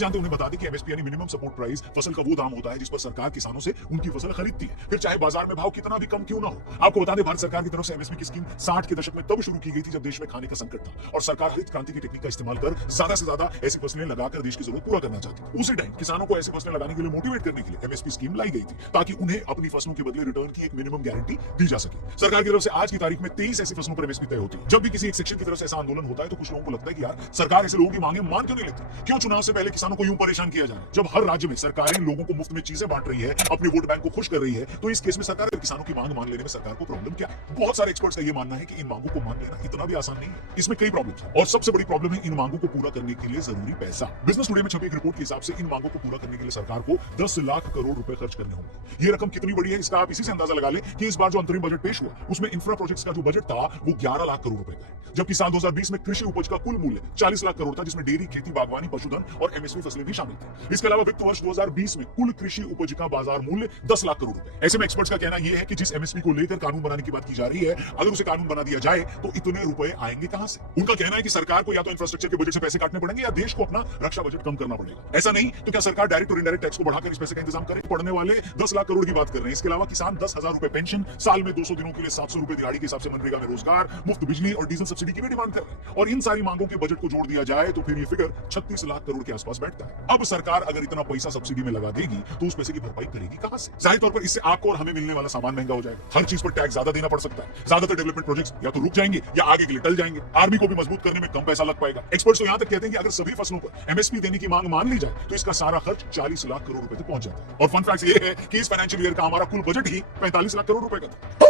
जानते उन्हें बता दें कि एमएसपी यानी मिनिमम सपोर्ट प्राइस फसल का वो दाम होता है जिस पर सरकार किसानों से उनकी फसल खरीदती है, फिर चाहे बाजार में भाव कितना भी कम क्यों ना हो। आपको बता दें भारत सरकार की तरफ से एमएसपी की स्कीम 60 के दशक में तब शुरू की गई थी जब देश में खाने का संकट था और सरकार हरित क्रांति की टेक्निक का इस्तेमाल कर ज्यादा से ज्यादा ऐसी फसलें लगाकर देश की जरूरत पूरा करना चाहती थी। उसी टाइम किसानों को ऐसी फसलें लगाने के लिए मोटिवेट करने के लिए एमएसपी स्कीम लाई गई थी ताकि उन्हें अपनी फसलों के बदले रिटर्न की एक मिनिमम गारंटी दी जा सके। सरकार की तरफ से आज की तारीख में 23 ऐसी फसलों पर एमएसपी तय होती है। जब भी किसी एक सेक्शन की तरफ से ऐसा आंदोलन होता है तो कुछ लोगों को लगता है कि यार सरकार ऐसे लोगों की मांगे मान क्यों नहीं लेती, क्यों चुनाव से पहले किसानों को यूं परेशान किया जा रहा है। जब हर राज्य में सरकारें लोगों को मुफ्त में चीजें बांट रही है, अपने वोट बैंक को खुश कर रही है, तो इस केस में सरकार किसानों की मांग मान लेने में सरकार को प्रॉब्लम क्या है। बहुत सारे एक्सपर्ट्स का ये मानना है कि इन मांगों को मान लेना इतना भी आसान नहीं है, इसमें कई प्रॉब्लम्स हैं और सबसे बड़ी प्रॉब्लम है इन मांगों को पूरा करने के लिए जरूरी पैसा। बिजनेस टुडे में छपी एक रिपोर्ट के हिसाब से इन मांगों को पूरा करने के लिए सरकार को 10 लाख करोड़ रुपए खर्च करने होंगे। ये रकम कितनी बड़ी है इसका आप इसी से अंदाजा लगा लें कि इस बार जो अंतरिम बजट पेश हुआ उसमें इंफ्रा प्रोजेक्ट्स का जो बजट था वो 11 लाख करोड़ रुपए का है, जबकि साल 2020 में कृषि उपज का कुल मूल्य 40 लाख करोड़ था जिसमें डेयरी, खेती, बागवानी, पशुधन और एमएसपी फसलें भी शामिल थी। इसके अलावा वित्त वर्ष 2020 में कुल कृषि उपज का बाजार मूल्य 10 लाख करोड़ रुपए। ऐसे में एक्सपर्ट्स का कहना यह है कि जिस एमएसपी को लेकर कानून बनाने की बात की जा रही है, अगर उसे कानून बना दिया जाए तो इतने रुपए आएंगे कहां से। उनका कहना है कि सरकार को या तो इंफ्रास्ट्रक्चर के बजट से पैसे काटने पड़ेंगे या देश को अपना रक्षा बजट कम करना पड़ेगा। ऐसा नहीं तो क्या सरकार डायरेक्ट और इनडायरेक्ट टैक्स को बढ़ाकर इस पैसे का इंतजाम करे। पढ़ने वाले 10 लाख करोड़ की बात कर रहे हैं। इसके अलावा किसान 10,000 रुपए पेंशन, साल में 200 दिनों के लिए 700 रुपए दिहाड़ी के हिसाब से मनरेगा में रोजगार, मुफ्त बिजली और डीजल सब्सिडी की भी डिमांड कर रहे हैं। और इन सारी मांगों के बजट को जोड़ दिया जाए तो फिर ये फिगर 36 लाख करोड़ के आसपास बैठता है। अब सरकार अगर इतना पैसा सब्सिडी में लगा देगी तो उस पैसे की भरपाई करेगी कहां से। जाहिर तौर पर इससे आपको और हमें मिलने वाला सामान महंगा हो जाएगा, हर चीज पर टैक्स ज्यादा देना पड़ सकता है, ज्यादातर डेवलपमेंट प्रोजेक्ट्स या तो रुक जाएंगे या आगे के लिए टल जाएंगे, आर्मी को भी मजबूत करने में कम पैसा लग पाएगा। एक्सपर्ट्स तो यहां तक कहते हैं कि अगर सभी फसलों पर एमएसपी देने की मांग मान ली जाए तो इसका सारा खर्च 40 लाख करोड़ रुपए तक पहुंच जाता है। और फन फैक्ट ये है कि इस फाइनेंशियल ईयर का हमारा कुल बजट ही 45 लाख करोड़ रुपए का था।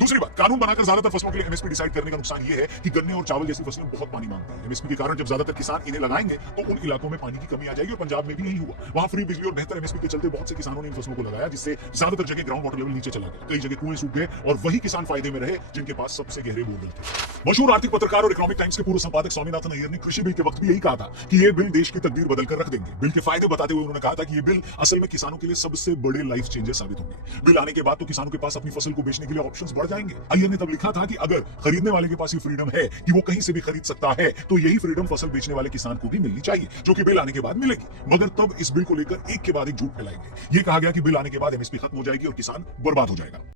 दूसरी बात, कानून बनाकर ज्यादातर फसलों के लिए एमएसपी डिसाइड करने का नुकसान ये है कि गन्ने और चावल जैसी फसलें बहुत पानी मांगती हैं। एमएसपी के कारण जब ज्यादातर किसान इन्हें लगाएंगे तो उन इलाकों में पानी की कमी आ जाएगी और पंजाब में भी यही हुआ। वहां फ्री बिजली और बेहतर एमएसपी के चलते बहुत से किसानों ने इन फसलों को लगाया जिससे ज्यादातर जगह ग्राउंड वाटर लेवल नीचे चला गया, कई जगह कुएं सूख गए और वही किसान फायदे में रहे जिनके पास सबसे गहरे बोरवेल थे। मशहूर आर्थिक पत्रकार और इकोनॉमिक टाइम्स के पूर्व संपादक स्वामीनाथन अय्यर ने कृषि बिल के वक्त भी यही कहा था कि ये बिल देश की तकदीर बदलकर रख देंगे। बिल के फायदे बताते हुए उन्होंने कहा था कि ये बिल असल में किसानों के लिए सबसे बड़े लाइफ चेंजर साबित होंगे। बिल आने के बाद तो किसानों के पास अपनी फसल को बेचने के लिए ऑप्शंस बढ़ जाएंगे। अय्यर ने तब लिखा था कि अगर खरीदने वाले के पास ये फ्रीडम है कि वो कहीं से भी खरीद सकता है तो यही फ्रीडम फसल बेचने वाले किसान को भी मिलनी चाहिए, जो कि बिल आने के बाद मिलेगी। मगर तब इस बिल को लेकर एक के बाद एक झूठ फैलाएंगे। ये कहा गया कि बिल आने के बाद एमएसपी खत्म हो जाएगी और किसान बर्बाद हो जाएगा।